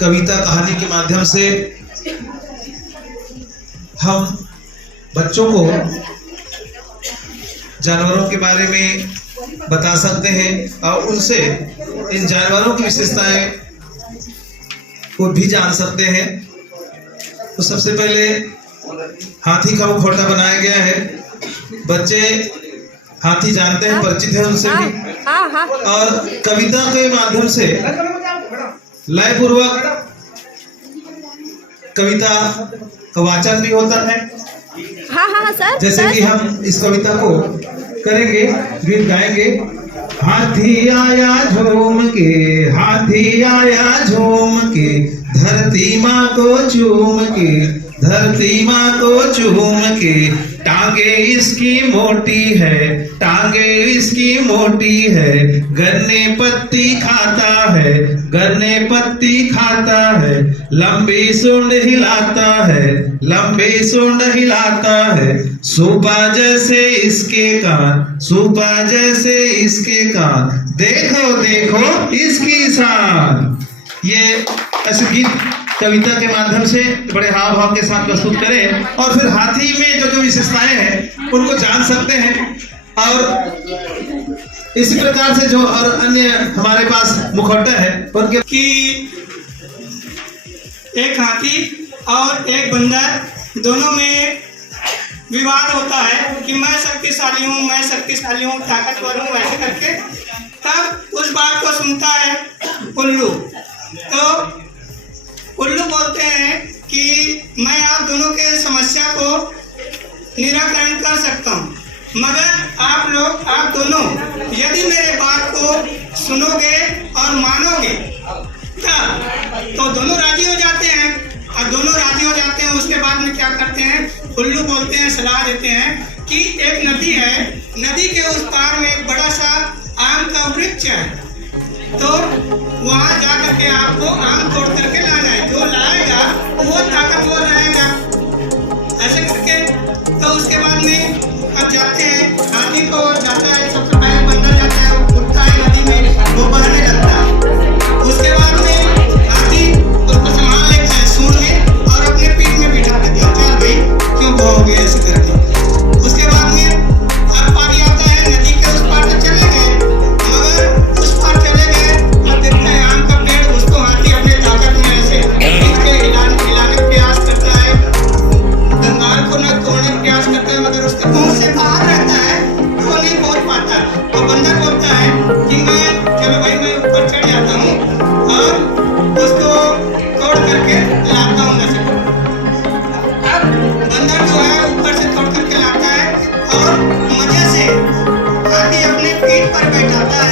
कविता कहानी के माध्यम से हम बच्चों को जानवरों के बारे में बता सकते हैं और उनसे इन जानवरों की विशेषताएं को भी जान सकते हैं। तो सबसे पहले हाथी का मुखौटा बनाया गया है। बच्चे हाथी जानते हैं, परिचित हैं उनसे भी, और कविता के माध्यम से लय पूर्वक कविता का वाचन भी होता है। सर, जैसे कि हम इस कविता को करेंगे, गीत गाएंगे। हाथी आया झूम के, हाथी आया झूम के, धरती माँ को चूम के, धरती माँ को चूम के, टांगे इसकी मोटी है, टांगे इसकी मोटी है, गन्ने पत्ती खाता है, गन्ने पत्ती खाता है, लंबी सूंड हिलाता है, लंबी सूंड हिलाता है, सुबह जैसे इसके कान, सुबह जैसे इसके कान, देखो देखो इसकी शान। ये ऐसे गीत कविता के माध्यम से बड़े हाव भाव के साथ प्रस्तुत करें और फिर हाथी में जो जो विशेषताएं हैं उनको जान सकते हैं। और इसी प्रकार से जो और अन्य हमारे पास मुखौटा है उनके कि एक हाथी और एक बंदर दोनों में विवाद होता है कि मैं शक्तिशाली हूँ, मैं शक्तिशाली हूँ, ताकतवर हूँ, ऐसे करके। तब उस बात को सुनता है उल्लू। तो उल्लू बोलते हैं कि मैं आप दोनों के समस्या को निराकरण कर सकता हूँ, मगर आप दोनों यदि मेरे बात को सुनोगे और मानोगे तब तो दोनों राजी हो जाते हैं। और दोनों राजी हो जाते हैं, उसके बाद में क्या करते हैं, उल्लू बोलते हैं, सलाह देते हैं कि एक नदी है, नदी के उस पार में एक बड़ा सा आम का वृक्ष है, तो वहाँ जा करके आपको आम तोड़ करके लाना है। जो लाएगा वो ताकतवर रहेगा। ऐसे करके तो उसके बाद में अब जाते हैं, हाथी को जाता है, सबसे पहले बंदर जाता है, वो उठता है नदी में, वो बहने लगता है। उसके बाद में हाथी उसको संभाल लेता है सूंड में और अपने पीठ में बिठा देता है, चल भाई क्यों बहोगे ऐसे करके। उसके बाद में अब पानी आता है, नदी के उस पार तक चले गए, मगर उस पार चले गए और देखते हैं आम का पेड़, उसको हाथी अपने ताकत में ऐसे खींच के हिलाने का प्रयास करता है, डंगार को न तोड़ने का प्रयास करता है, मगर उसके मुंह से बाहर रहता है, वो नहीं पहुंच पाता। और बंदर बोलता है कि मैं चलो भाई मैं ऊपर चढ़ जाता हूँ और उसको तोड़ करके लाता हूँ जैसे। अब बंदर जो है ऊपर से तोड़ करके लाता है और मजे से हाथी अपने पीठ पर बैठाता है